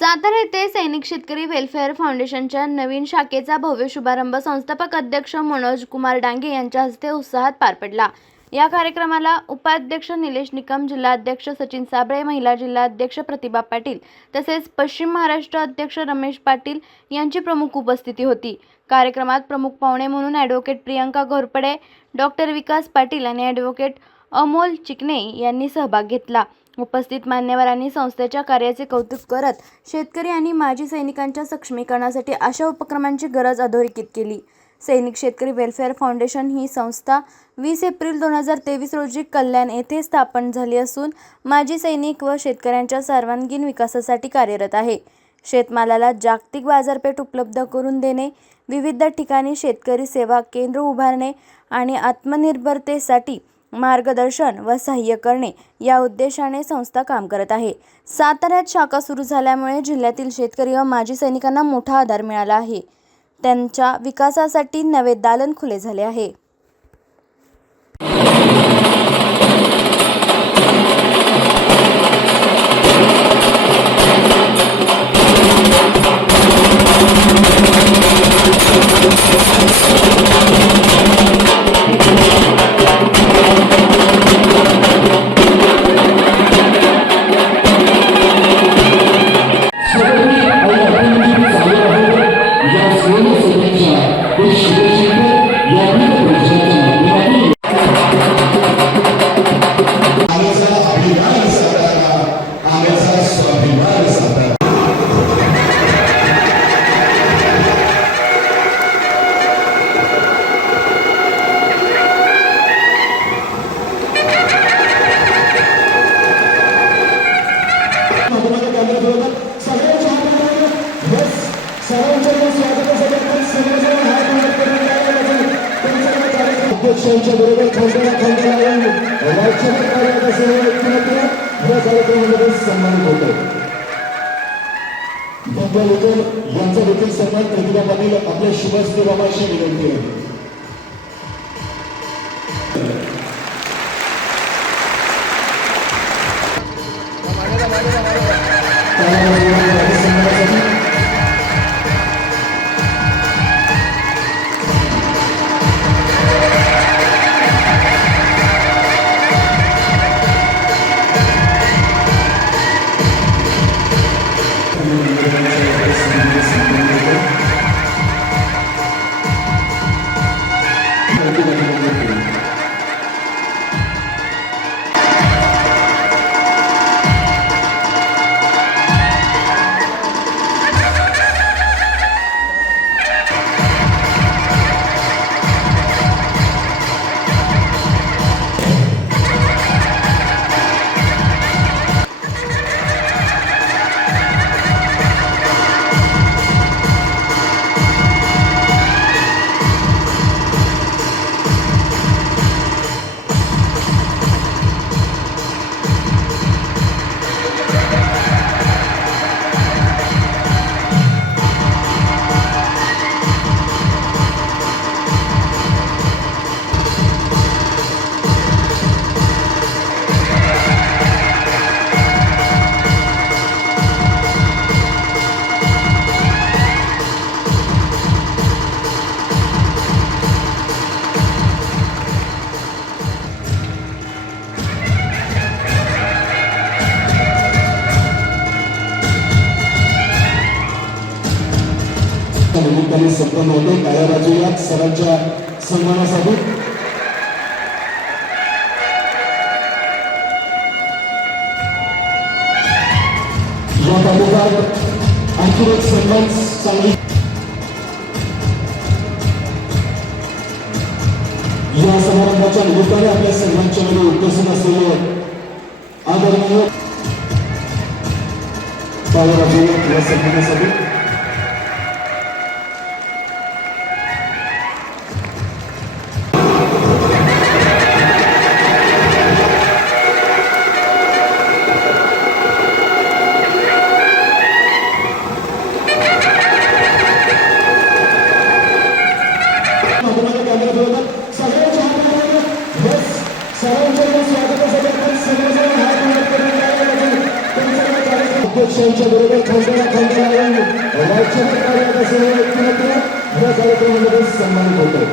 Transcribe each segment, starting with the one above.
सातारा येथे सैनिक शेतकरी वेलफेअर फाउंडेशनच्या नवीन शाखेचा भव्य शुभारंभ संस्थापक अध्यक्ष मनोज कुमार डांगे यांच्या हस्ते उत्साहात पार पडला। या कार्यक्रमाला उपाध्यक्ष निलेश निकम, जिल्हाध्यक्ष सचिन साबळे, महिला जिल्हाध्यक्ष प्रतिभा पाटील तसेच पश्चिम महाराष्ट्र अध्यक्ष रमेश पाटील यांची प्रमुख उपस्थिती होती। कार्यक्रमात प्रमुख पाहुणे म्हणून ॲडव्होकेट प्रियंका घोरपडे, डॉक्टर विकास पाटील आणि ॲडव्होकेट अमोल चिकणे यांनी सहभाग घेतला। उपस्थित मान्यवरांनी संस्थेच्या कार्याचे कौतुक करत शेतकरी आणि माजी सैनिकांच्या सक्षमीकरणासाठी अशा उपक्रमांची गरज अधोरेखित केली। सैनिक शेतकरी वेलफेअर फाउंडेशन ही संस्था 20 एप्रिल 2023 रोजी कल्याण येथे स्थापन झाली असून माजी सैनिक व शेतकऱ्यांच्या सर्वांगीण विकासासाठी कार्यरत आहे। शेतमालाला जागतिक बाजारपेठ उपलब्ध करून देणे, विविध ठिकाणी शेतकरी सेवा केंद्र उभारणे आणि आत्मनिर्भरतेसाठी मार्गदर्शन व सहाय्य करणे या उद्देशाने संस्था काम करत आहे। साताऱ्यात शाखा सुरू झाल्यामुळे जिल्ह्यातील शेतकरी व माजी सैनिकांना मोठा आधार मिळाला आहे। त्यांच्या विकासासाठी नवे दालन खुले झाले आहे। अध्यक्षांच्या बरोबर खंडाला लावून राज्याच्या कार्याचा सर्व व्यक्तिमत्व या कार्यक्रमामध्ये सन्मानित होत आहे। यांचा देखील सन्मान प्रतिभा पाटील आपल्या शुभस्ते बाबाशी विनंती आहे। निमित्ताने संपन्न होते। डाव्या बाजूला सरांच्या सन्मानासाठी या पाठोपाठ आणखी एक सन्मान चांगली या समारंभाच्या निमित्ताने आपल्या सर्वांच्या मध्ये उपस्थित असलेले आदरणीय बाळाराजे या सन्मानासाठी अध्यक्षांच्या बरोबर खांद्याला लावून राज्यभर कार्यरत असलेल्या व्यक्तिमत्व या कार्यक्रमामध्ये सन्मानित होत आहे.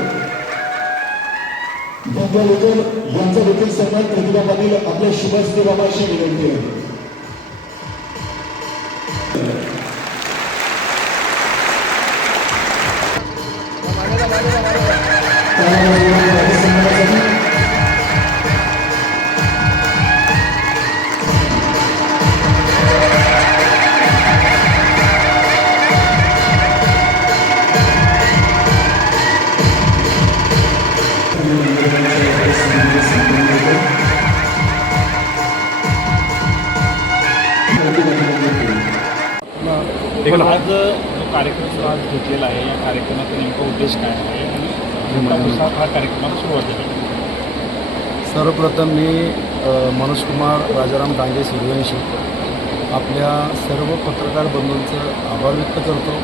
यांचा देखील सन्मान प्रतिभा पाटील आपल्या शुभस्ते बाबाशी विनंती आहे. आज जो कार्यक्रम आज घेतलेला आहे या कार्यक्रमाचा नेमका उद्देश काय आहे आणि नेमका हा कार्यक्रमाला सुरुवात झाली. सर्वप्रथम मी मनोज कुमार राजाराम डांगे सूर्यवंशी आपल्या सर्व पत्रकार बंधूंचं आभार व्यक्त करतो.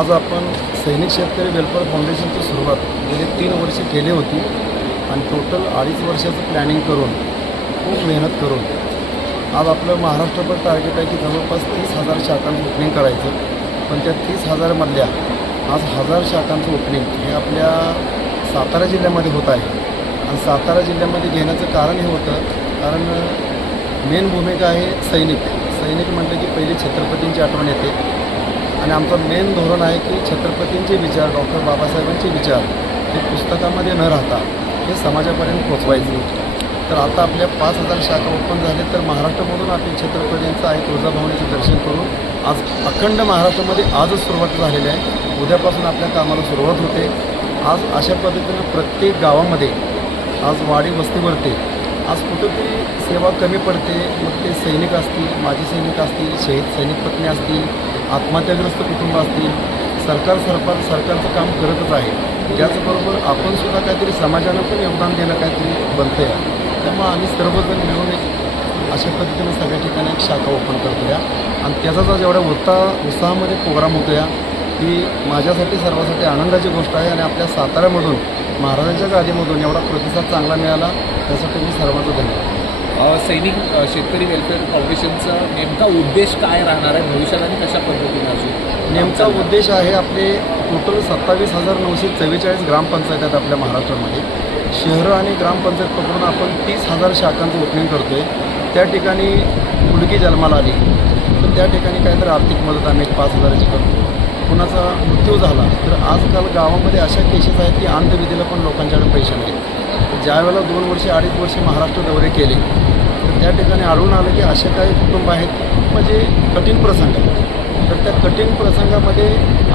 आज आपण सैनिक शेतकरी वेलफेअर फाउंडेशनची सुरुवात गेली 3 वर्षे केली होती आणि टोटल 2.5 वर्षाचं प्लॅनिंग करून खूप मेहनत करून आज आपलं महाराष्ट्रभर टार्गेट आहे की जवळपास 30,000 शाखांचं ओपनिंग करायचं. पण त्या 30,000मधल्या आज 1,000 शाखांचं ओपनिंग हे आपल्या सातारा जिल्ह्यामध्ये होत आहे. आणि सातारा जिल्ह्यामध्ये घेण्याचं कारण हे होतं कारण मेन भूमिका आहे सैनिक म्हटलं की पहिली छत्रपतींची आठवण येते आणि आमचं मेन धोरण आहे की छत्रपतींचे विचार डॉक्टर बाबासाहेबांचे विचार हे पुस्तकामध्ये न राहता हे समाजापर्यंत पोचवायचे. तर आता आपल्या 5,000 शाखा ओपन झाले तर महाराष्ट्रामधून आपण छत्रपतींचं आहे तुळजाभवानीचं दर्शन करून आज अखंड महाराष्ट्रामध्ये आजच सुरुवात झालेली आहे. उद्यापासून आपल्या कामाला सुरुवात होते. आज अशा पद्धतीनं प्रत्येक गावामध्ये आज वाडी वस्तीवरती आज कुठंतरी सेवा कमी पडते. मग ते सैनिक असतील, माजी सैनिक असतील, शहीद सैनिक पत्नी असतील, आत्महत्याग्रस्त कुटुंब असतील, सरकारचं काम करतच आहे. त्याचबरोबर आपण सुद्धा काहीतरी समाजानं पण योगदान देणं काहीतरी बनतं आहे. त्यामुळे आम्ही सर्वजण मिळून एक अशा पद्धतीनं सगळ्या ठिकाणी एक शाखा ओपन करतो या आणि त्याचाच आज एवढ्या उत्साहामध्ये प्रोग्राम होतो या ही माझ्यासाठी सर्वांसाठी आनंदाची गोष्ट आहे. आणि आपल्या साताऱ्यामधून महाराजांच्या गादीमधून एवढा प्रतिसाद चांगला मिळाला त्यासाठी मी सर्वांचं धन्यवाद. सैनिक शेतकरी वेलफेअर फाउंडेशनचा नेमका उद्देश काय राहणार आहे भविष्यात आणि कशा पद्धतीने अजून नेमका उद्देश आहे आपले टोटल 27,944 ग्रामपंचायत आहेत आपल्या महाराष्ट्रामध्ये. शहरं आणि ग्रामपंचायत पकडून आपण 30,000 शाखांचं ओपनिंग करतो आहे. त्या ठिकाणी मुलगी जन्माला आली तर त्या ठिकाणी काहीतरी आर्थिक मदत आम्ही 5,000ची करतो. कुणाचा मृत्यू झाला तर आजकाल गावामध्ये अशा केसेस आहेत की अंत्यविधीला पण लोकांच्याकडे पैसे नाहीत. ज्यावेळेला 2 वर्षे 2.5 वर्षे महाराष्ट्र दौरे केले तर त्या ठिकाणी आढळून आलं की असे काही कुटुंब आहेत म्हणजे कठीण प्रसंग आहेत. तर त्या कठीण प्रसंगामध्ये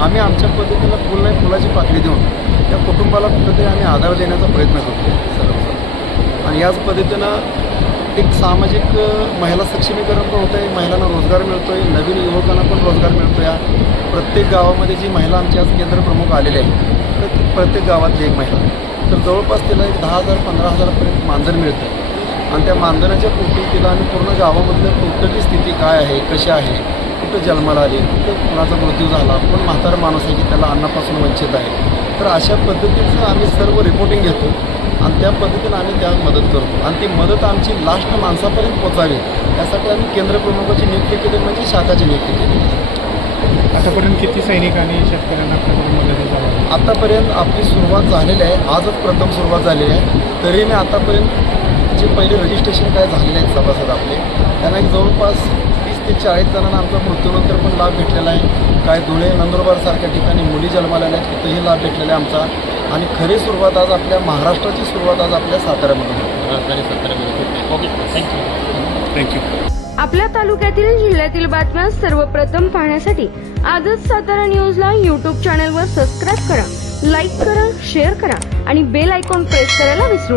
आम्ही आमच्या पद्धतीनं फुलाची पाकळी देऊन त्या कुटुंबाला कुठंतरी आम्ही आधार देण्याचा प्रयत्न करतो सर्व. आणि याच पद्धतीनं एक सामाजिक महिला सक्षमीकरण पण होतं आहे. महिलांना रोजगार मिळतो आहे. नवीन युवकांना पण रोजगार मिळतो या प्रत्येक गावामध्ये जी महिला आमची आज केंद्र प्रमुख आलेले आहे तर प्रत्येक गावातली एक महिला तर जवळपास तिला एक 10,000 15,000पर्यंत मानधन मिळतं. आणि त्या मानधनाच्या पोटी तिला आम्ही पूर्ण गावामधलं टोटली स्थिती काय आहे कशी आहे कुठं जन्माला आली कुठं कुणाचा मृत्यू झाला पण म्हातारा माणूस आहे की त्याला अन्नापासून वंचित आहे तर अशा पद्धतीचं आम्ही सर्व रिपोर्टिंग घेतो आणि त्या पद्धतीनं आम्ही त्या मदत करतो. आणि ती मदत आमची लास्ट माणसापर्यंत पोचावी यासाठी आम्ही केंद्रप्रमुखाची नियुक्ती केली म्हणजे शाखाची नियुक्ती केली. आतापर्यंत किती सैनिक आणि शेतकऱ्यांना मदत झाली? आतापर्यंत आपली सुरुवात झालेली आहे. आजच प्रथम सुरुवात झालेली आहे. तरी मी आतापर्यंत जे पहिले रजिस्ट्रेशन काय झालेले आहेत सभासद आपले त्यांना एक जवळपास 30 ते 40 जणांना आमचा मृत्यूनंतर पण लाभ भेटलेला आहे. काय धुळे नंदुरबारसारख्या ठिकाणी मुली जन्माला आल्या आहेत तिथंही लाभ भेटलेला आहे आमचा. आणि खरी सुरुवात आज आपल्या महाराष्ट्राची सुरुवात आज आपल्या साताऱ्यामधून. Okay, thank you. आपल्या तालुक्यातील जिल्ह्यातील बातम्या सर्वप्रथम पाहण्यासाठी आजच सातारा न्यूजला YouTube चॅनलवर सबस्क्राईब करा, लाईक करा, शेअर करा आणि बेल आयकॉन प्रेस करायला विसरू नका.